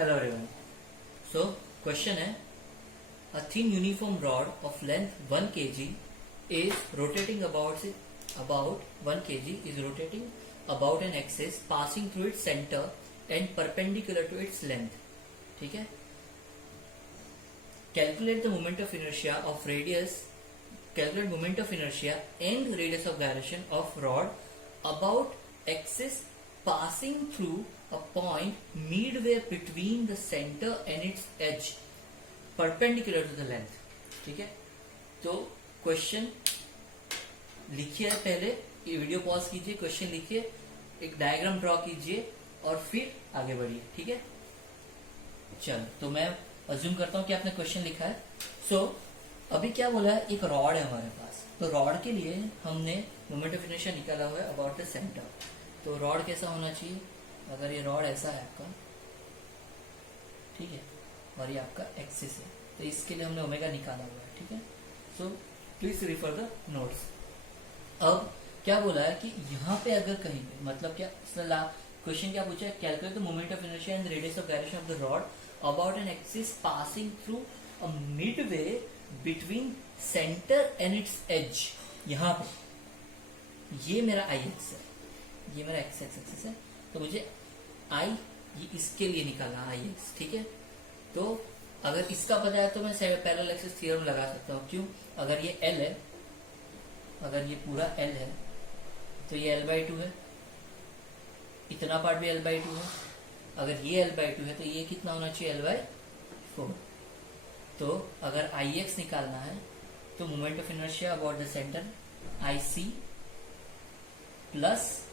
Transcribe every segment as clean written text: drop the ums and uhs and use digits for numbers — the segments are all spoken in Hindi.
Hello everyone. So question है, a thin uniform rod of length 1 kg is rotating about 1 kg is rotating about an axis passing through its center and perpendicular to its length. ठीक है. Calculate the moment of inertia of radius. Calculate moment of inertia and radius of gyration of rod about axis passing through a point midway between the center and its edge perpendicular to the length. ठीक है. तो क्वेश्चन लिखिए, पहले ये वीडियो पॉज कीजिए, क्वेश्चन लिखिए, एक डायग्राम ड्रॉ कीजिए और फिर आगे बढ़िए. ठीक है. चलो, तो मैं अज्यूम करता हूं कि आपने क्वेश्चन लिखा है. सो अभी क्या बोला है, एक रॉड है हमारे पास. तो रॉड के लिए हमने मोमेंट ऑफ इनर्शिया निकाला हुआ है अबाउट द सेंटर. तो रॉड कैसा होना चाहिए, अगर ये रॉड ऐसा है आपका, ठीक है, और ये आपका एक्सिस है, तो इसके लिए हमने ओमेगा निकाला हुआ है. ठीक है. So please refer the notes. अब क्या बोला है कि यहाँ पे अगर कहीं पे, मतलब क्या क्वेश्चन क्या पूछा है, calculate the moment of inertia and radius of gyration of the rod about an axis passing through a midway between centre and its edge. यहाँ पे ये मेरा आई एक्स है, ये मेरा एक्स एक्सिस है, तो मुझे आई इसके लिए निकालना आई एक्स. ठीक है. तो अगर इसका पता है तो मैं पैरेलल एक्सिस थ्योरम लगा सकता हूँ. क्यों? अगर ये एल है, अगर ये पूरा एल है तो ये L/2 है, इतना पार्ट भी L/2 है. अगर ये L/2 है तो ये कितना होना चाहिए, L/4. तो अगर आई एक्स निकालना है तो moment of inertia about the centre I C plus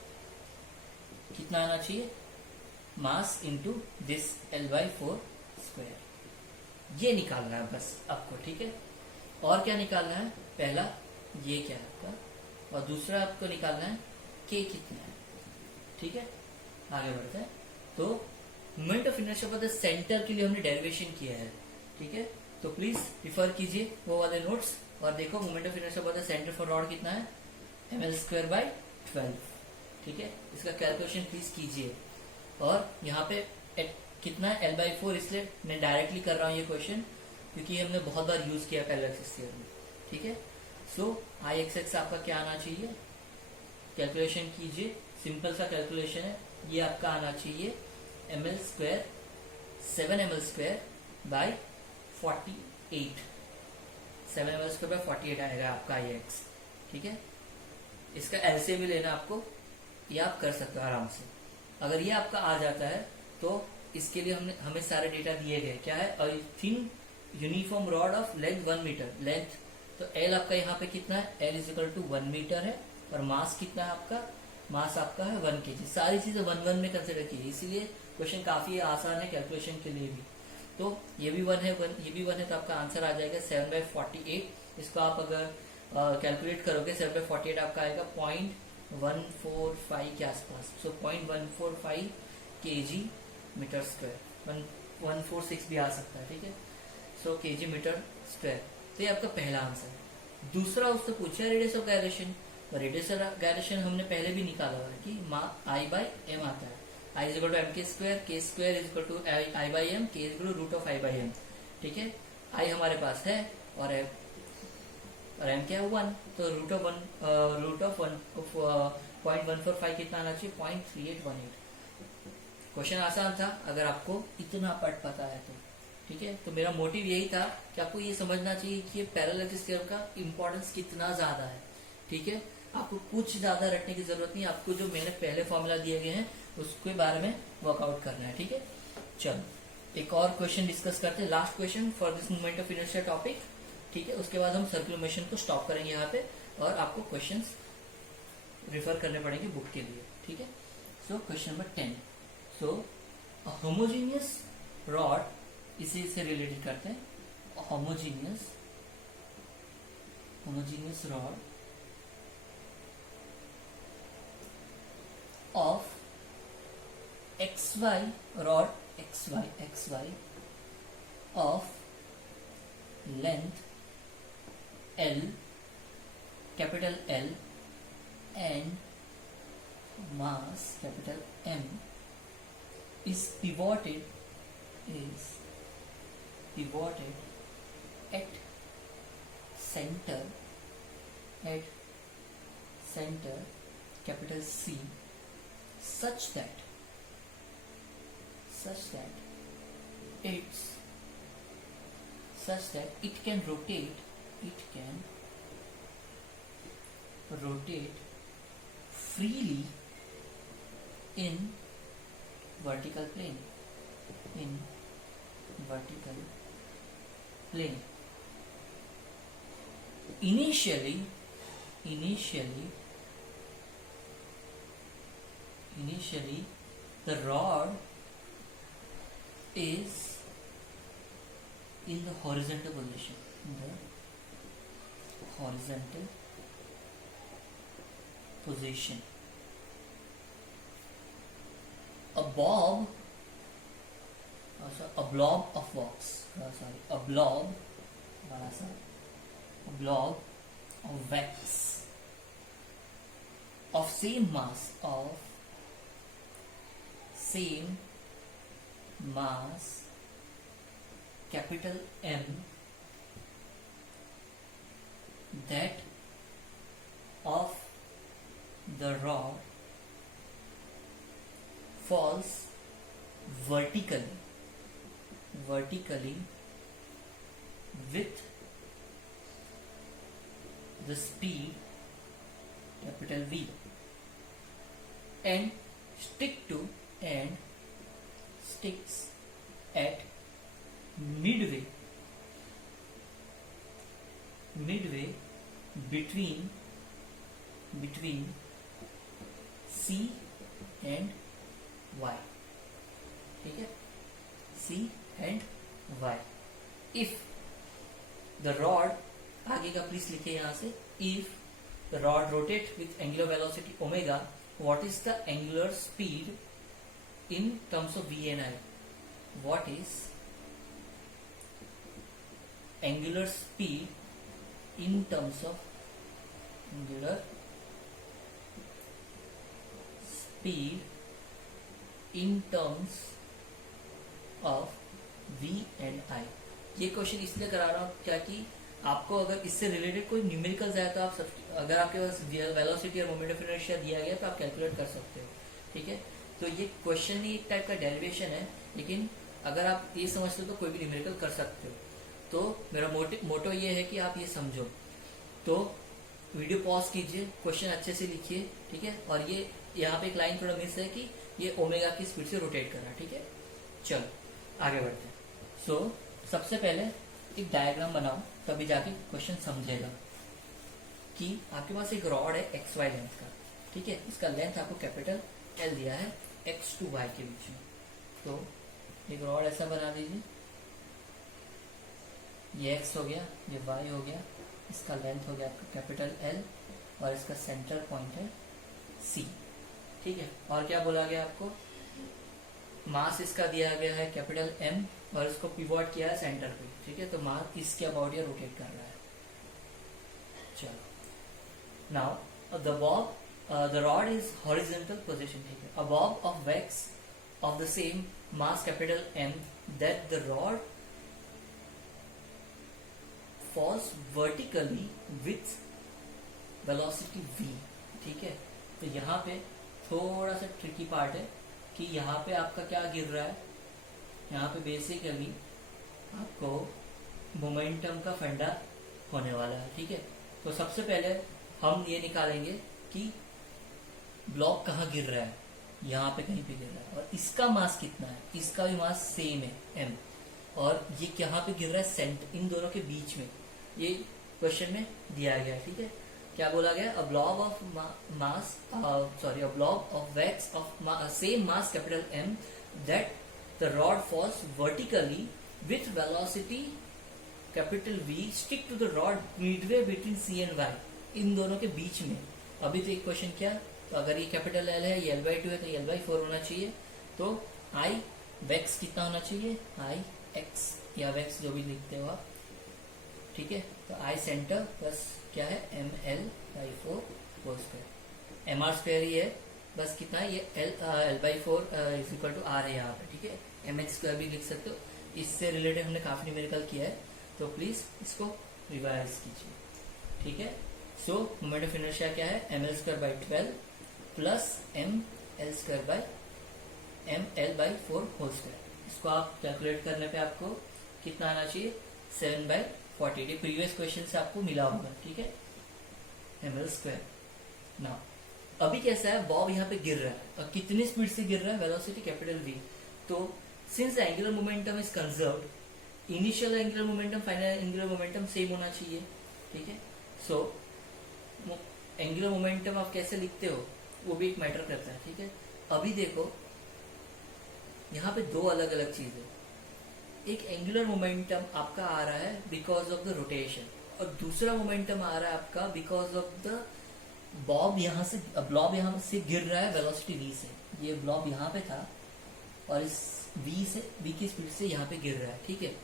कितना आना चाहिए, mass into this L/4 square. ये निकालना है बस आपको. ठीक है. और क्या निकालना है, पहला ये क्या है आपका, और दूसरा आपको निकालना है K कितना है. ठीक है. आगे बढ़ते हैं. तो moment of inertia for the centre के लिए हमने डेरिवेशन किया है. ठीक है. तो प्लीज रिफर कीजिए वो वाले नोट्स और देखो moment of inertia for the centre for rod कितना है, ml²/12. ठीक है. इसका कैलकुलेशन प्लीज कीजिए. और यहाँ पे कितना है, L/4, इसलिए मैं डायरेक्टली कर रहा हूँ ये क्वेश्चन क्योंकि हमने बहुत बार यूज किया पैरेलल एक्सिस थ्योरम में. ठीक है. सो आई एक्स एक्स आपका क्या आना चाहिए, कैलकुलेशन कीजिए, सिंपल सा कैलकुलेशन है. ये आपका आना चाहिए ml², 7ml²/48, 7ml²/48 आएगा आपका आई एक्स. ठीक है. इसका एलसीएम भी लेना आपको, ये आप कर सकते हो आराम से. अगर ये आपका आ जाता है तो इसके लिए हमें सारे डेटा दिए गए. क्या है, thin uniform rod of length 1 metre length. तो एल आपका यहाँ पे कितना है, एल = 1 मीटर है. और मास कितना है आपका, मास आपका है 1 kg. सारी चीजें 1 में कंसिडर की, इसीलिए क्वेश्चन काफी आसान है कैलकुलेशन के लिए भी. तो ये भी 1 है, ये भी 1 है, तो आपका आंसर आ जाएगा 7/48. इसको आप अगर कैलकुलेट करोगे 7/48 आपका आएगा 0.145 के आसपास. सो 0.145 kg मीटर स्क्वायर, 146 भी आ सकता है. ठीक है. सो kg मीटर स्क्वायर. तो ये आपका पहला आंसर है. दूसरा उससे पूछा radius of gyration. Radius of gyration हमने पहले भी निकाला हुआ है कि I/m आता है. I = mk², k² = I/m, k = √I/m. ठीक है. I हमारे पास है और m क्या है, 1. तो √1/145 कितना आना चाहिए, 0.3818. क्वेश्चन आसान था अगर आपको इतना पार्ट पता है तो. ठीक है. तो मेरा मोटिव यही था कि आपको ये समझना चाहिए कि पैरेलल एक्सिस थ्योरम का इंपॉर्टेंस कितना ज्यादा है. ठीक है. आपको कुछ ज्यादा रटने की जरूरत नहीं, आपको जो मैंने पहले फॉर्मूला दिए गए हैं उसके बारे में वर्कआउट करना है. ठीक है. चलो एक और क्वेश्चन डिस्कस करते हैं, last question for this moment of inertia topic. ठीक है. उसके बाद हम सर्कुलर मोशन को स्टॉप करेंगे यहाँ पे और आपको क्वेश्चन रिफर करने पड़ेंगे बुक के लिए. ठीक है. So question number 10. सो होमोजीनियस रॉड, इसी से रिलेटेड करते हैं. Homogeneous rod of XY rod XY of length L, capital L, and mass capital M is pivoted is pivoted at center capital C such that it can rotate freely in vertical plane. Initially the rod is in the horizontal position. A blob of wax. A blob of wax of same mass capital M, that of the rod falls vertically with the speed capital V and sticks at midway between C and Y. ठीक है, C and Y. If the rod, आगे का प्लीज लिखे यहाँ से, if the rod rotate with angular velocity omega, what is the angular speed in terms of V and I? What is angular speed in terms of V and I? ये क्वेश्चन इसलिए करा रहा हूँ क्या कि आपको अगर इससे रिलेटेड कोई न्यूमेरिकल्स आया तो आप अगर आपके पास वेलोसिटी और मोमेंट ऑफ इनर्शिया दिया गया तो आप कैलकुलेट कर सकते हो. ठीक है, तो ये क्वेश्चन ही एक टाइप का डेरिवेशन है, लेकिन अगर आप ये समझते हो तो कोई भी न्यूमेरिकल कर सकते हो. तो मेरा मोटो ये है कि आप ये समझो. तो वीडियो पॉज कीजिए, क्वेश्चन अच्छे से लिखिए. ठीक है, और ये यहाँ पे एक लाइन थोड़ा मिस है कि ये ओमेगा की स्पीड से रोटेट कर रहा है. ठीक है, चलो आगे बढ़ते हैं. सो सबसे पहले एक डायग्राम बनाओ, तभी जाके क्वेश्चन समझेगा. कि आपके पास एक रॉड है एक्स वाई लेंथ का. ठीक है, इसका लेंथ आपको कैपिटल एल दिया है एक्स टू वाई के बीच में. तो एक रॉड ऐसा बना दीजिए, ये एक्स हो गया, ये वाई हो गया, इसका लेंथ हो गया आपका कैपिटल एल और इसका सेंटर पॉइंट है सी. ठीक है, और क्या बोला गया आपको, मास इसका दिया गया है कैपिटल एम और इसको पिवोट किया है सेंटर पे. ठीक है, तो मास इसके अबाउट ये रोटेट कर रहा है. चलो, now the rod is horizontal position. ठीक है, a bob of wax of the same mass capital M, that the rod falls vertically with velocity V. ठीक है, तो यहाँ पे थोड़ा सा ट्रिकी पार्ट है कि यहाँ पे आपका क्या गिर रहा है. यहाँ पे बेसिकली आपको मोमेंटम का फंडा होने वाला है. ठीक है, तो सबसे पहले हम ये निकालेंगे कि ब्लॉक कहाँ गिर रहा है. यहाँ पे कहीं पे गिर रहा है और इसका मास कितना है, इसका भी मास सेम है m, और ये कहाँ पे गिर रहा है, सेंटर, इन दोनों के बीच में. ये क्वेश्चन में दिया गया है. ठीक है, क्या बोला गया, a blob of wax of same mass capital M, that the rod falls vertically with velocity capital V, stick to the rod midway between C and Y, इन दोनों के बीच में. अभी तो एक क्वेश्चन क्या, तो अगर ये कैपिटल L है, ये L/2 है, तो ये L/4 होना चाहिए. तो I वैक्स कितना होना चाहिए, I x या वैक्स जो भी लिखते हो आप. ठीक है, तो I सेंटर प्लस क्या है, ML/4 whole square. MR square ही है, बस कितना है, ये L/4 is equal to R है यहाँ पे, ठीक है। mh² भी लिख सकते हो, इससे रिलेटेड हमने काफी न्यूमेरिकल किया है, तो प्लीज इसको रिवाइज कीजिए, ठीक है। सो मोमेंट ऑफ इनर्शिया क्या है, ml²/12 plus ml/4 whole square. इसको आप कैलकुलेट करने पे आपको कितना आना चाहिए, 7/40। ये प्रीवियस क्वेश्चन से आपको मिला होगा, ठीक है, ml²। ना अभी कैसा है, बॉब यहाँ पे गिर रहा है, और कितनी स्पीड से गिर रहा है, वेलोसिटी कैपिटल V। तो since angular momentum is conserved, initial angular momentum final angular momentum same होना चाहिए, ठीक है। सो एंगुलर मोमेंटम आप कैसे लिखते हो वो भी एक मैटर करता है, ठीक है। अभी देखो यहाँ पे दो अलग अलग चीजें, एक एंगुलर मोमेंटम आपका आ रहा है बिकॉज ऑफ द रोटेशन, और दूसरा मोमेंटम आ रहा है आपका बिकॉज ऑफ द ब्लॉब यहाँ से गिर रहा है वेलोसिटी v से। ये ब्लॉब यहाँ पे था और इस v की स्पीड से यहाँ पे गिर रहा है, ठीक है।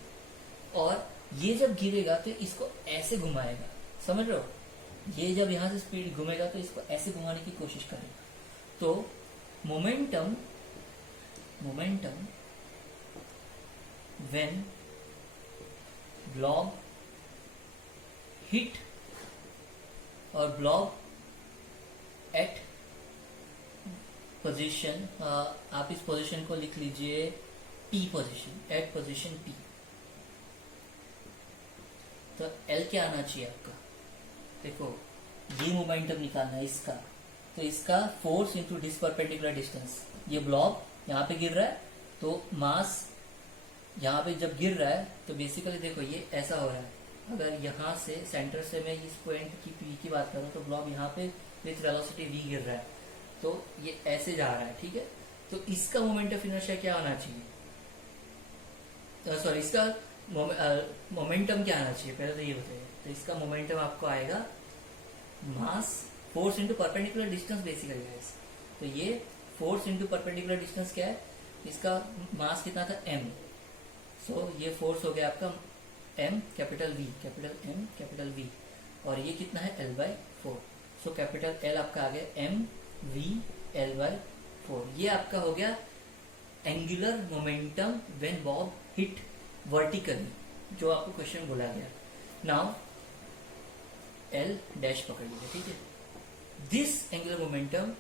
और ये जब गिरेगा तो इसको ऐसे घुमाएगा, समझ रहे हो, ये जब यहाँ से स्पीड घूमेगा तो इसको ऐसे घुमाने की कोशिश करेगा। तो मोमेंटम व्हेन ब्लॉब हिट और ब्लॉब एट पोजीशन, आप इस पोजीशन को लिख लीजिए P position, at position P। तो L क्या आना चाहिए आपका, देखो ये मोमेंटम निकालना है इसका, तो इसका force into this perpendicular distance. ये ब्लॉब यहाँ पे गिर रहा है, तो मास यहाँ पे जब गिर रहा है तो बेसिकली देखो ये ऐसा हो रहा है। अगर यहाँ से सेंटर से मैं इस पॉइंट की P की बात करूँ तो ब्लॉब यहाँ पे विथ वेलोसिटी v गिर रहा है, तो ये ऐसे जा रहा है, ठीक है। तो इसका मोमेंट ऑफ इनर्शिया क्या होना चाहिए, सॉरी इसका मोमेंटम क्या आना चाहिए, पहले तो ये बताइए। तो इसका मोमेंटम आपको आएगा mass force into perpendicular distance basically guys. तो ये फोर्स इंटू परपेंडिकुलर डिस्टेंस क्या है, इसका मास कितना था m, सो ये फोर्स हो गया आपका m कैपिटल V, और ये कितना है L/4। सो कैपिटल L आपका आ गया mv/L/4। ये आपका हो गया angular momentum when Bob hit vertically, जो आपको क्वेश्चन बोला गया। नाउ L डैश पकड़ लीजिए, ठीक है। This angular momentum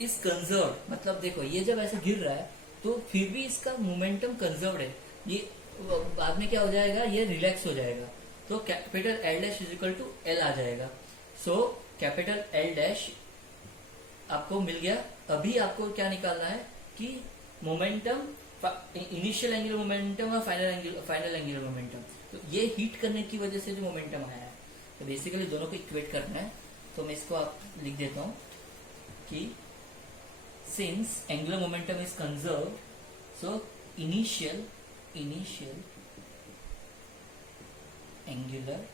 is conserved, मतलब देखो ये जब ऐसे गिर रहा है तो फिर भी इसका मोमेंटम कंजर्व्ड है, ये बाद में क्या हो जाएगा, ये रिलैक्स हो जाएगा। तो capital L dash is equal to L आ जाएगा। सो कैपिटल L डैश आपको मिल गया। अभी आपको क्या निकालना है कि मोमेंटम, इनिशियल एंगुलर मोमेंटम और फाइनल एंगुलर मोमेंटम, तो ये हीट करने की वजह से जो मोमेंटम आया है, तो बेसिकली दोनों को इक्वेट करना है। तो मैं इसको आप लिख देता हूं कि since angular momentum is conserved, so initial angular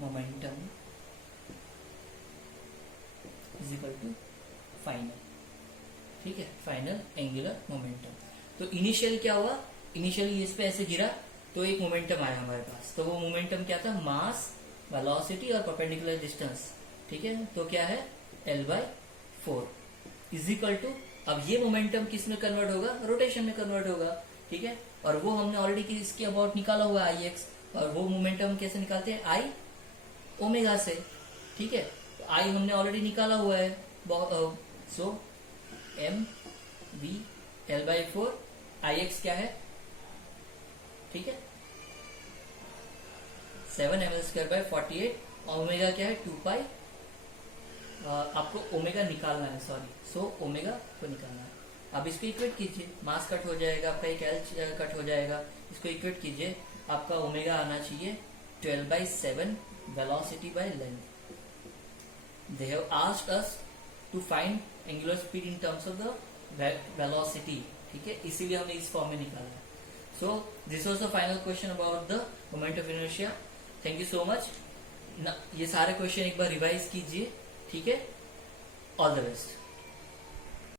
momentum is equal to final, ठीक है, फाइनल एंगुलर मोमेंटम। तो इनिशियल क्या हुआ, इनिशियली इस पे ऐसे गिरा तो एक मोमेंटम आया हमारे पास, तो वो मोमेंटम क्या था, मास, वेलोसिटी और परपेंडिकुलर डिस्टेंस, ठीक है। तो क्या है L/4 इज इक्वल टू, अब ये मोमेंटम किस में कन्वर्ट होगा, रोटेशन में कन्वर्ट होगा, ठीक है। और वो हमने ऑलरेडी इसके अबाउट निकाला हुआ है Ix, और वो मोमेंटम कैसे निकालते हैं, I ओमेगा से, ठीक है। तो I हमने ऑलरेडी निकाला हुआ है, सो mv/L/4, Ix क्या है, ठीक है, 7ml²/48, ओमेगा क्या है 2π, आपको ओमेगा निकालना है, सो ओमेगा को निकालना है। अब इसको इक्वेट कीजिए, मास कट हो जाएगा आपका, एक L कट हो जाएगा, इसको इक्वेट कीजिए, आपका ओमेगा आना चाहिए 12/7 velocity by length. They have asked us to find angular speed in terms of the velocity, ठीक है, इसीलिए हमने इस फॉर्म में निकाला है। So this was the final question about the moment of inertia. Thank you so much. ये सारे क्वेश्चन एक बार रिवाइज कीजिए, ठीक है। All the best.